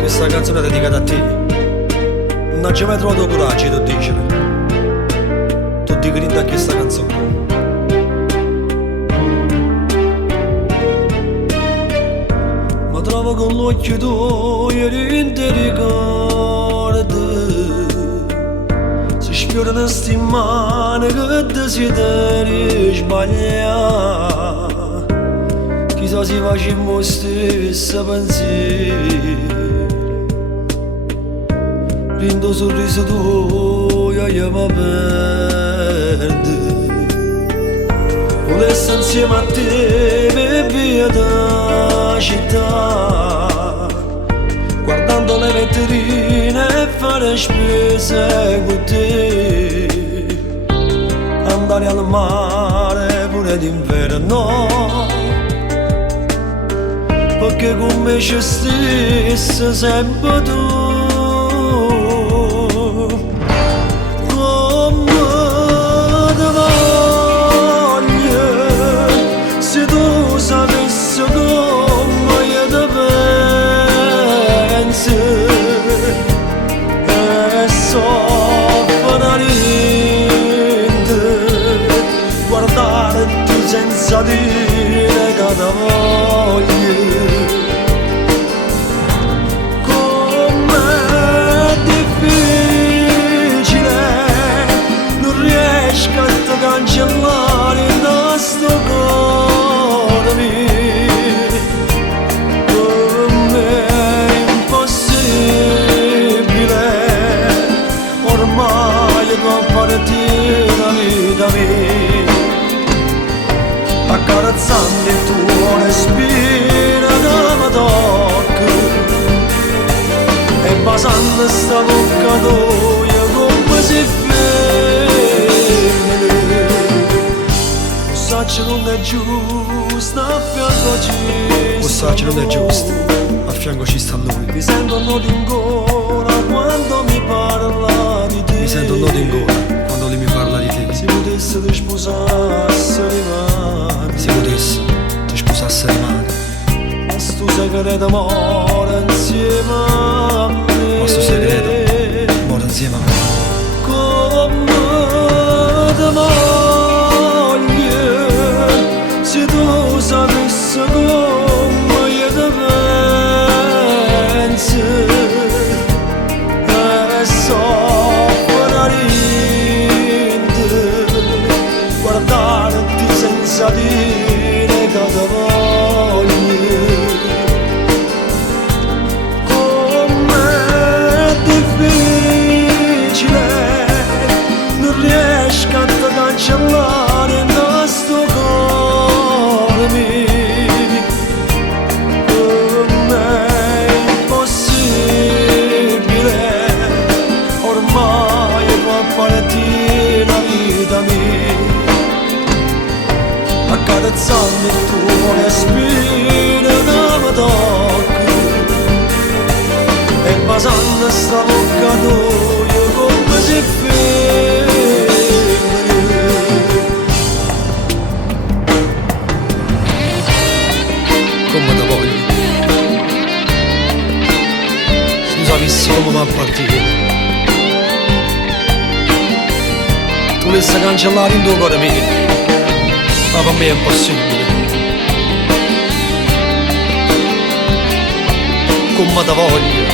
Questa canzone è dedicata a te. Non ci hai mai trovato coraggio di dicere. Tu ti credi a questa canzone. Ma trovo con l'occhio tuo niente ricorda. Si sfiorano sti mani che desideri sbagliare. Chissà se facemmo stesso pensiero. Rindo sorriso tuo io mi perde. Volessi insieme a te per via da città, guardando le vetrine e fare spese con te, andare al mare pure d'inverno, perché con me c'è stesso sempre tu. Senza dire che ti voglio, com'è difficile, non riesco a te cancellare da sto cuore mio, per me è impossibile, ormai tu partire la vita mia. Accarezzando il tuo respiro che mi tocca e basando sta bocca tua come si ferma. Lo non è giusto, a fianco ci sta lui. Non è giusto, a fianco ci sta lui. Mi sento un nodo in gola quando mi parla di te. Mi sento un nodo in gola quando lui mi parla di te. Se potesse ti sposasse le mani, se potesse ti sposasse le mani, ma sto segreto amore insieme a me, ma sto segreto amore insieme a me. Come ti voglio, se tu sapessi come io ti penso, e soffro niente, guardarti senza dire che ti voglio. Com'è difficile, non riesco a te cancellare da sto cuore mio, per me è impossibile, ormai può partire la vita mia. Accarezzando il tuo respiro che mi tocca e basando sta bocca tua come si ferma. Come ti voglio, se tu sapessi come va a partire, tu volessi cancellare in tuo cuore mio, ma per me è impossibile. Come ti voglio,